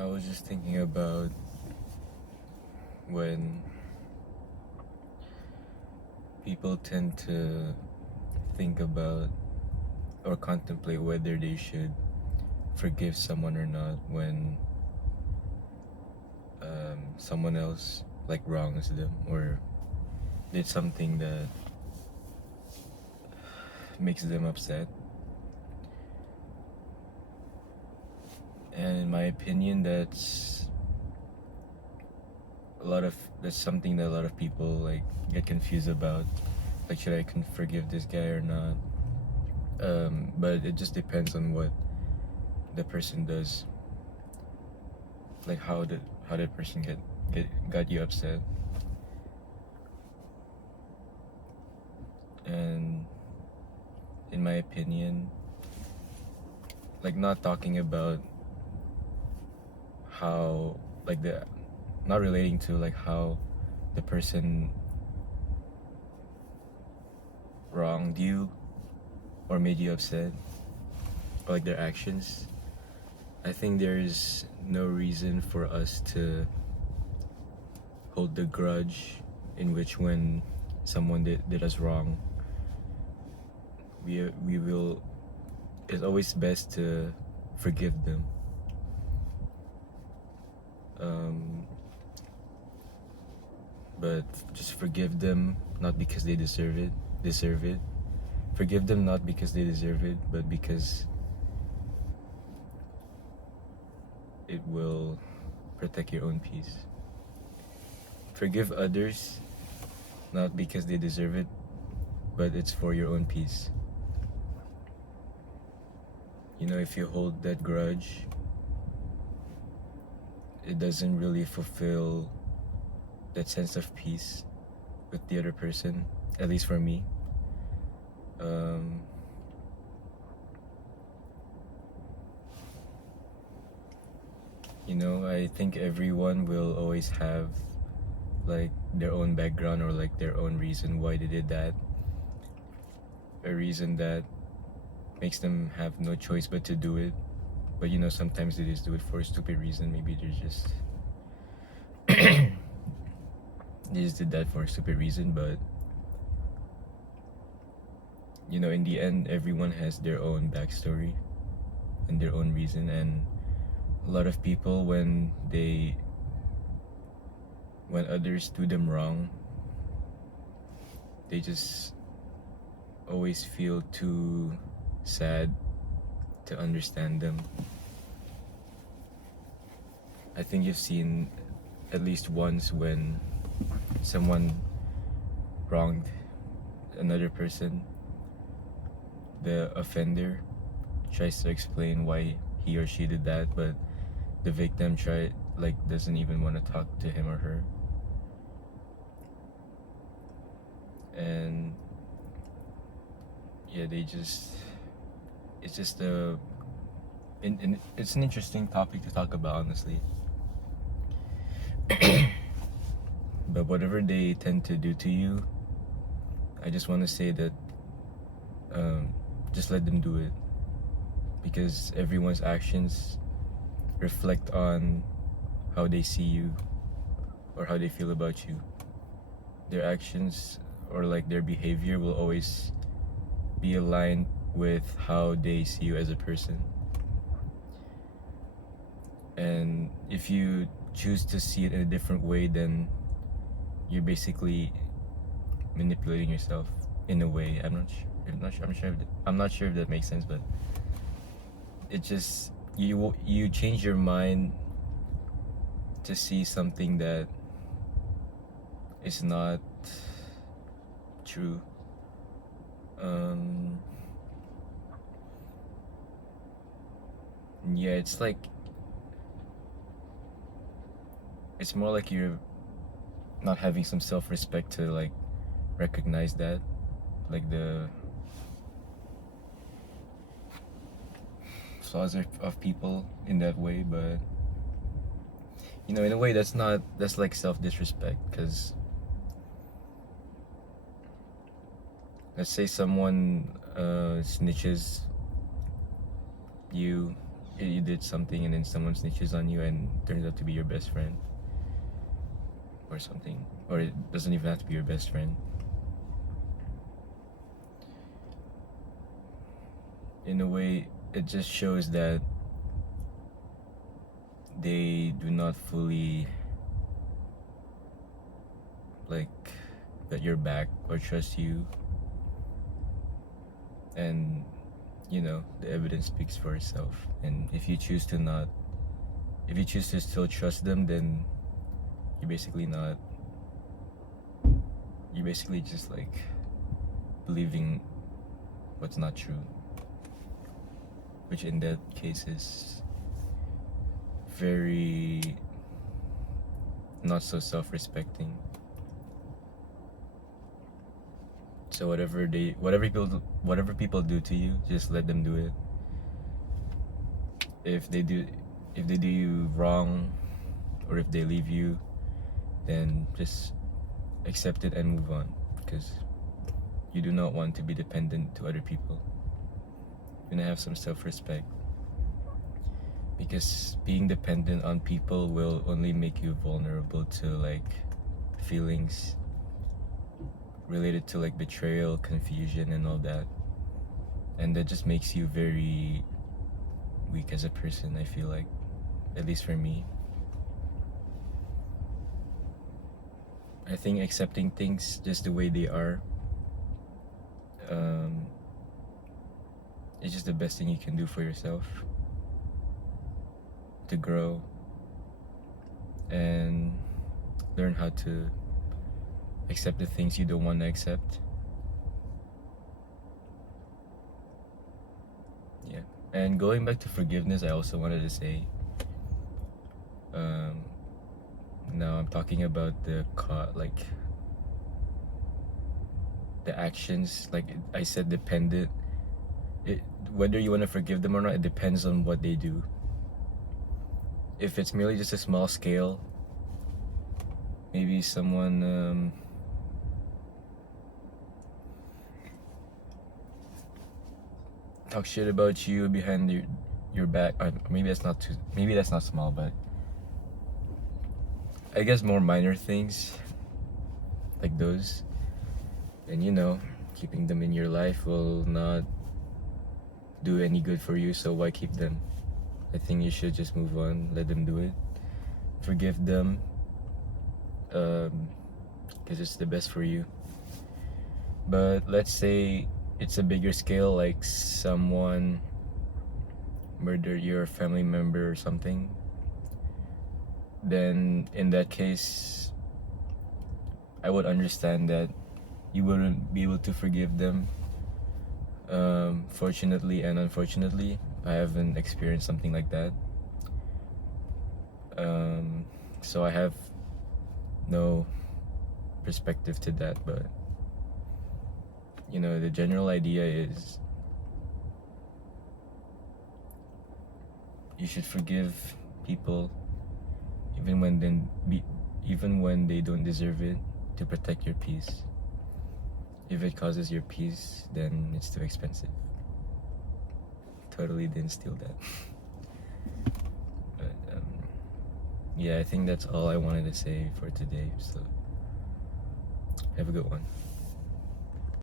I was just thinking about when people tend to think about or contemplate whether they should forgive someone or not when someone else like wrongs them or did something that makes them upset. And in my opinion, that's something that a lot of people like get confused about. Like, should I forgive this guy or not? But it just depends on what the person does. Like how that person got you upset. And in my opinion, like not talking about how like the not relating to like how the person wronged you or made you upset or like their actions. I think there's no reason for us to hold the grudge in which when someone did us wrong, we will it's always best to forgive them. But just forgive them not because they deserve it. Forgive them not because they deserve it, but because it will protect your own peace. Forgive others not because they deserve it, but it's for your own peace. You know, if you hold that grudge, it doesn't really fulfill that sense of peace with the other person, at least for me. You know, I think everyone will always have like their own background or like their own reason why they did that. A reason that makes them have no choice but to do it. But you know, sometimes they just do it for a stupid reason. Maybe they're just they just did that for a stupid reason. But you know, in the end, everyone has their own backstory and their own reason. And a lot of people, when others do them wrong, they just always feel too sad to understand them. I think you've seen at least once when someone wronged another person, the offender tries to explain why he or she did that, but the victim doesn't even want to talk to him or her. And yeah, it's just it's an interesting topic to talk about, honestly. But whatever they tend to do to you, I just want to say that just let them do it, because everyone's actions reflect on how they see you or how they feel about you. Their actions or like their behavior will always be aligned with how they see you as a person. And if you choose to see it in a different way, then you're basically manipulating yourself in a way. I'm not sure if that makes sense, but it just you change your mind to see something that is not true. Yeah, it's more like you're not having some self-respect to like recognize that, like the flaws of people in that way. But you know, in a way, that's like self-disrespect, because let's say someone snitches you you did something and then someone snitches on you and turns out to be your best friend or something, or it doesn't even have to be your best friend. In a way, it just shows that they do not fully like got your back or trust you, and you know, the evidence speaks for itself. And if you choose to still trust them, then you're basically just like believing what's not true, which in that case is very not so self-respecting. So whatever people do to you, just let them do it. If they do you wrong, or if they leave you, then just accept it and move on, because you do not want to be dependent to other people. You're gonna have some self-respect, because being dependent on people will only make you vulnerable to like feelings related to like betrayal, confusion, and all that. And that just makes you very weak as a person, I feel like. At least for me. I think accepting things just the way they are is just the best thing you can do for yourself to grow and learn how to accept the things you don't want to accept. Yeah. And going back to forgiveness, I also wanted to say, now I'm talking about the actions. Like I said, dependent. Whether you want to forgive them or not, it depends on what they do. If it's merely just a small scale, maybe someone talk shit about you behind your back. Maybe that's not small, but I guess more minor things like those. And you know, keeping them in your life will not do any good for you, so why keep them? I think you should just move on, let them do it, forgive them, because it's the best for you. But let's say it's a bigger scale, like someone murdered your family member or something. Then in that case, I would understand that you wouldn't be able to forgive them. Fortunately and unfortunately, I haven't experienced something like that. So I have no perspective to that, but you know, the general idea is you should forgive people even when they don't deserve it, to protect your peace. If it causes your peace, then it's too expensive. Totally didn't steal that. But yeah, I think that's all I wanted to say for today. So have a good one.